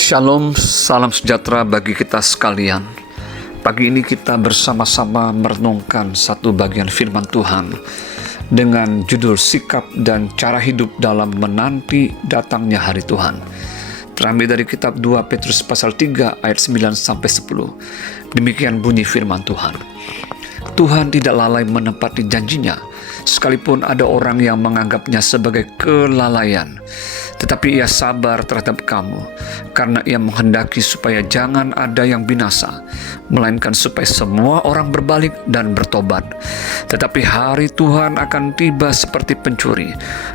Shalom, salam sejahtera bagi kita sekalian. Pagi ini kita bersama-sama merenungkan satu bagian firman Tuhan dengan judul sikap dan cara hidup dalam menanti datangnya hari Tuhan. Terambil dari kitab 2 Petrus pasal 3 ayat 9-10. Demikian bunyi firman Tuhan. Tuhan tidak lalai menepati janjinya, sekalipun ada orang yang menganggapnya sebagai kelalaian. Tetapi ia sabar terhadap kamu, karena ia menghendaki supaya jangan ada yang binasa, melainkan supaya semua orang berbalik dan bertobat. Tetapi hari Tuhan akan tiba seperti pencuri.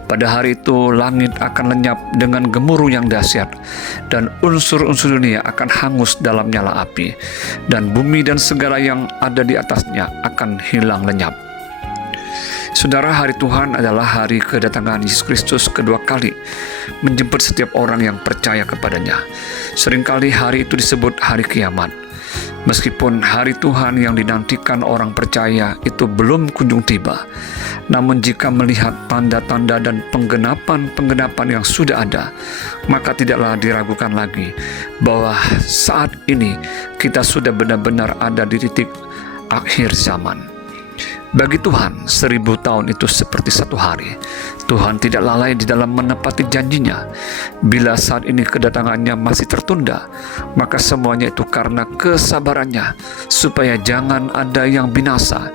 Pada hari itu langit akan lenyap dengan gemuruh yang dahsyat, dan unsur-unsur dunia akan hangus dalam nyala api, dan bumi dan segala yang ada di atasnya akan hilang lenyap. Saudara, hari Tuhan adalah hari kedatangan Yesus Kristus kedua kali menjemput setiap orang yang percaya kepadanya. Seringkali hari itu disebut hari kiamat. Meskipun hari Tuhan yang dinantikan orang percaya itu belum kunjung tiba, namun jika melihat tanda-tanda dan penggenapan yang sudah ada, maka tidaklah diragukan lagi bahwa saat ini kita sudah benar-benar ada di titik akhir zaman. Bagi Tuhan, 1000 tahun itu seperti satu hari. Tuhan tidak lalai di dalam menepati janjinya. Bila saat ini kedatangannya masih tertunda, maka semuanya itu karena kesabarannya, supaya jangan ada yang binasa,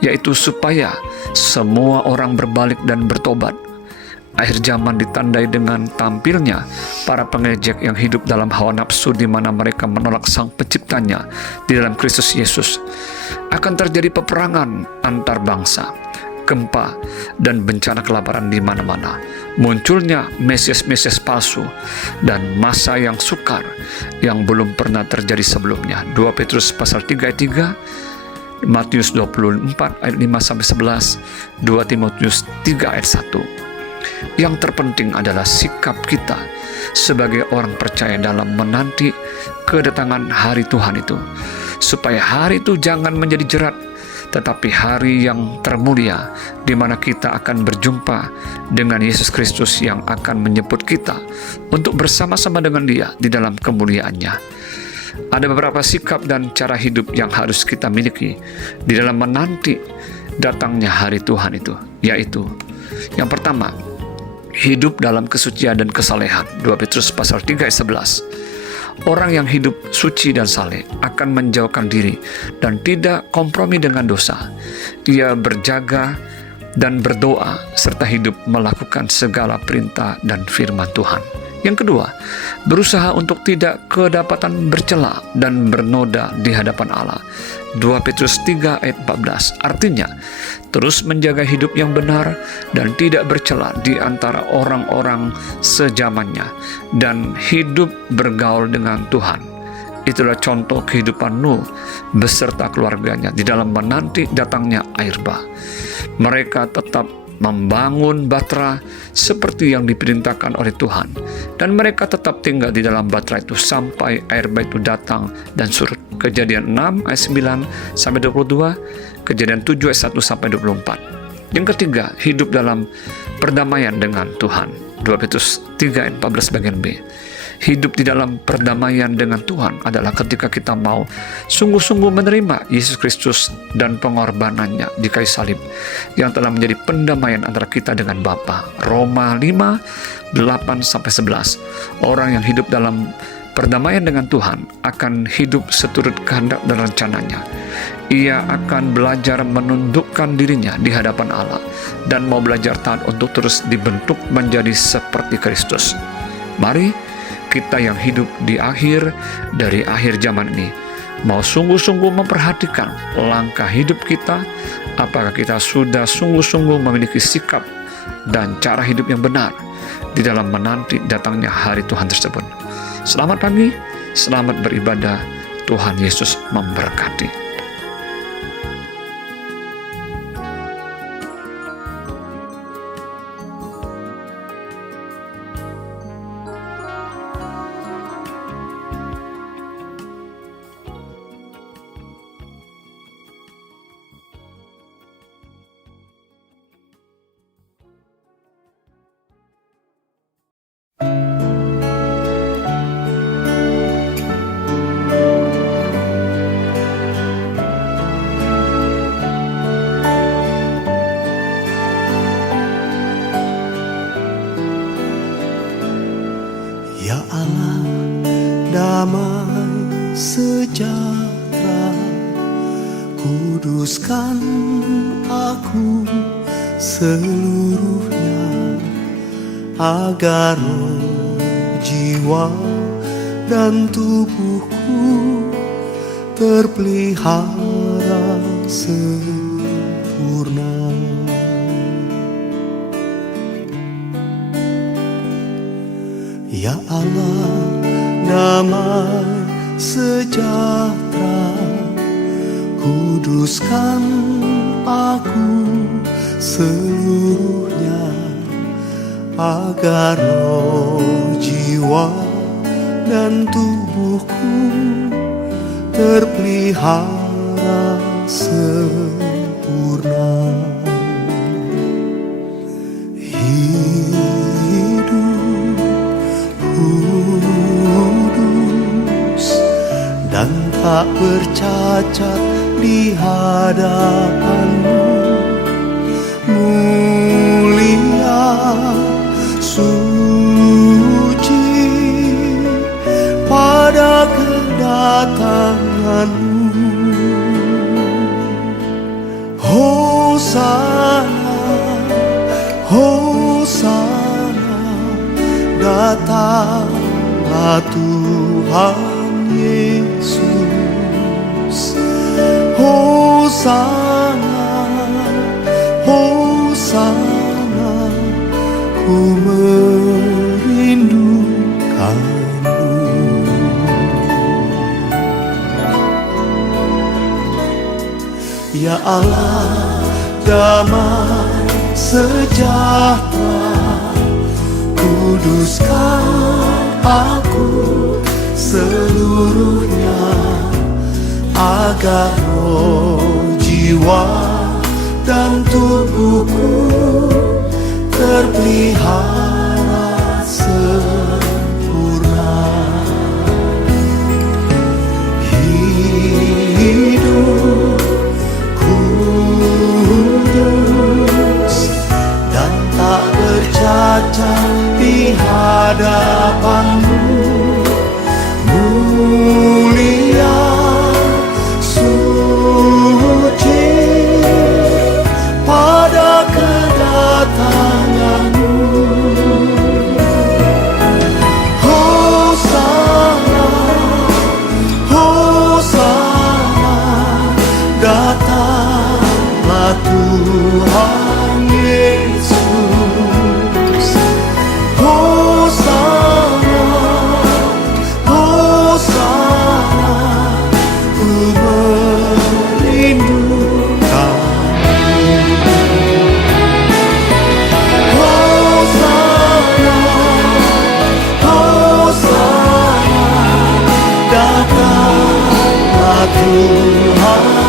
yaitu supaya semua orang berbalik dan bertobat. Akhir zaman ditandai dengan tampilnya para pengejek yang hidup dalam hawa nafsu, di mana mereka menolak Sang Penciptanya di dalam Kristus Yesus. Akan terjadi peperangan antar bangsa, gempa, dan bencana kelaparan di mana-mana. Munculnya mesias-mesias palsu dan masa yang sukar yang belum pernah terjadi sebelumnya. 2 Petrus pasal 3 ayat 3, Matius 24 ayat 5-11, 2 Timotius 3 ayat 1. Yang terpenting adalah sikap kita sebagai orang percaya dalam menanti kedatangan hari Tuhan itu, supaya hari itu jangan menjadi jerat, tetapi hari yang termulia, di mana kita akan berjumpa dengan Yesus Kristus yang akan menjemput kita untuk bersama-sama dengan Dia di dalam kemuliaannya. Ada beberapa sikap dan cara hidup yang harus kita miliki di dalam menanti datangnya hari Tuhan itu, yaitu yang pertama, hidup dalam kesucian dan kesalehan. 2 Petrus pasal 3 ayat 11. Orang yang hidup suci dan saleh akan menjauhkan diri dan tidak kompromi dengan dosa. Ia berjaga dan berdoa serta hidup melakukan segala perintah dan firman Tuhan. Yang kedua, berusaha untuk tidak kedapatan bercela dan bernoda di hadapan Allah. 2 Petrus 3 ayat 14. Artinya, terus menjaga hidup yang benar dan tidak bercela di antara orang-orang sejamannya, dan hidup bergaul dengan Tuhan. Itulah contoh kehidupan Nuh beserta keluarganya di dalam menanti datangnya air bah. Mereka tetap membangun batra seperti yang diperintahkan oleh Tuhan, dan mereka tetap tinggal di dalam batra itu sampai air bah itu datang dan surut. Kejadian 6 ayat 9-22, Kejadian 7 ayat 1-24. Yang ketiga, hidup dalam perdamaian dengan Tuhan. 2 Petrus 3 ayat 14 bagian B. Hidup di dalam perdamaian dengan Tuhan adalah ketika kita mau sungguh-sungguh menerima Yesus Kristus dan pengorbanannya di kayu salib yang telah menjadi pendamaian antara kita dengan Bapa. Roma 5, 8-11. Orang yang hidup dalam perdamaian dengan Tuhan akan hidup seturut kehendak dan rencananya. Ia akan belajar menundukkan dirinya di hadapan Allah dan mau belajar taat untuk terus dibentuk menjadi seperti Kristus. Mari kita yang hidup di akhir dari akhir zaman ini mau sungguh-sungguh memperhatikan langkah hidup kita. Apakah kita sudah sungguh-sungguh memiliki sikap dan cara hidup yang benar di dalam menanti datangnya hari Tuhan tersebut. Selamat pagi, selamat beribadah. Tuhan Yesus memberkati. Ya Allah, damai sejahtera, kuduskan aku seluruhnya, agar roh, jiwa, dan tubuhku terpelihara sempurna. Ya Allah, damai sejahtera, kuduskan aku seluruhnya, agar roh, jiwa, dan tubuhku terpelihara sempurna. Hidup kudus dan tak bercacat di hadapan-Mu, mulia, suci pada kedatangan-Mu. Hosana, Hosana, datanglah Tuhan Yesus. Hosana, Hosana, ku merindukan-Mu. Ya Allah, damai sejahtera, kuduskan aku seluruhnya, agar roh, jiwa, dan tubuhku terpelihara sempurna. Hidup kudus dan tak bercacat di hadapan-Mu, mulia, suci pada kedatangan-Mu. Hosana, Hosana, datanglah Tuhan Yesus. Hosana, Hosana, ku merindukan-Mu. Hosana, Hosana, datanglah Tuhan